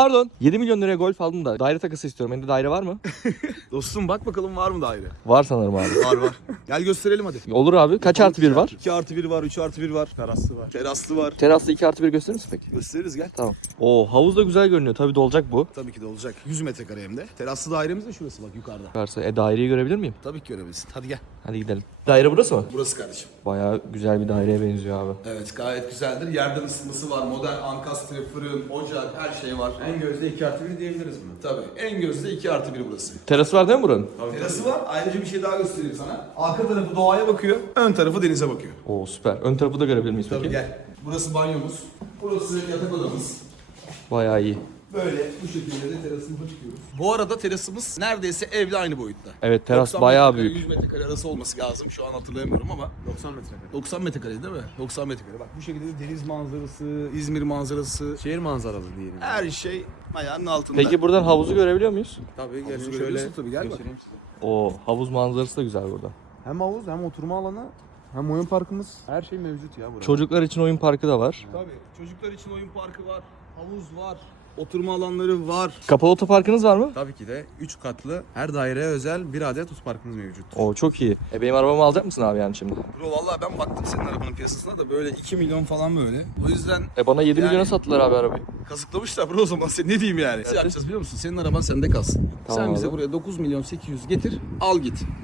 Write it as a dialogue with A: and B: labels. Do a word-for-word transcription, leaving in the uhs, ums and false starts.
A: pardon. yedi milyon liraya Golf aldım da daire takısı istiyorum. Bende daire var mı?
B: Dostum bak bakalım var mı daire?
A: Var sanırım abi.
B: Var var. Gel gösterelim hadi.
A: Olur abi. Kaç artı bir var?
B: iki artı bir var, üç artı bir var. Teraslı var. Teraslı var.
A: Teraslı iki artı bir gösterir misin peki?
B: Gösteririz gel.
A: Tamam. Oo, havuz da güzel görünüyor. Tabii dolacak bu.
B: Tabii ki de olacak. yüz metrekare hem de. Teraslı dairemiz de şurası bak yukarıda.
A: Varsa e, daireyi görebilir miyim?
B: Tabii ki görebilirsin. Hadi gel.
A: Hadi gidelim. Daire burası mı?
B: Burası kardeşim.
A: Bayağı güzel bir daireye benziyor abi.
B: Evet gayet güzeldir. Yerden ısıtması var. Modern ankastre, fırın, ocak her şey var. En gözde iki artı bir diyebiliriz mi? Tabii. En gözde iki artı bir burası.
A: Terası var değil mi buranın?
B: Terası var. Ayrıca bir şey daha göstereyim sana. Arka tarafı doğaya bakıyor. Ön tarafı denize bakıyor.
A: Oo süper. Ön tarafı da görebilir miyiz
B: Tabii
A: peki?
B: gel. Burası banyomuz. Burası yatak odamız.
A: Bayağı iyi.
B: Böyle bu şekilde de terasımıza çıkıyoruz. Bu arada terasımız neredeyse evle aynı boyutta.
A: Evet, teras
B: doksan
A: bayağı
B: metrekare,
A: büyük.
B: yüz metrekare arası olması lazım. Şu an hatırlayamıyorum ama.
C: doksan metrekare.
B: doksan metrekare değil mi? doksan metrekare. Bak bu şekilde de deniz manzarası, İzmir manzarası.
C: Şehir manzaralı diyelim.
B: Her şey ayağının altında.
A: Peki buradan havuzu görebiliyor muyuz?
C: Tabii
B: Havuzu
C: gelin şöyle
B: görebiliyorsun tabii, gel bak.
C: göstereyim size.
A: Oo, havuz manzarası da güzel burada.
C: Hem havuz hem oturma alanı hem oyun parkımız. Her şey mevcut ya burada.
A: Çocuklar için oyun parkı da var.
B: Tabii. Çocuklar için oyun parkı var. Havuz var. Oturma alanları var.
A: Kapalı otoparkınız var mı?
C: Tabii ki de üç katlı her daireye özel bir adet otoparkımız mevcut.
A: Oo, çok iyi. E benim arabamı alacak mısın abi yani şimdi?
B: Bro vallahi ben baktım senin arabanın piyasasına da böyle iki milyon falan böyle. O yüzden
A: E bana yedi
B: Yani-
A: milyona sattılar abi arabayı.
B: kazıklamışlar bro o zaman. Sen ne diyeyim yani? Nasıl yapacağız biliyor musun? Senin araban sende kalsın.
A: Tamam
B: Sen bize
A: abi.
B: buraya dokuz milyon sekiz yüz getir, al git.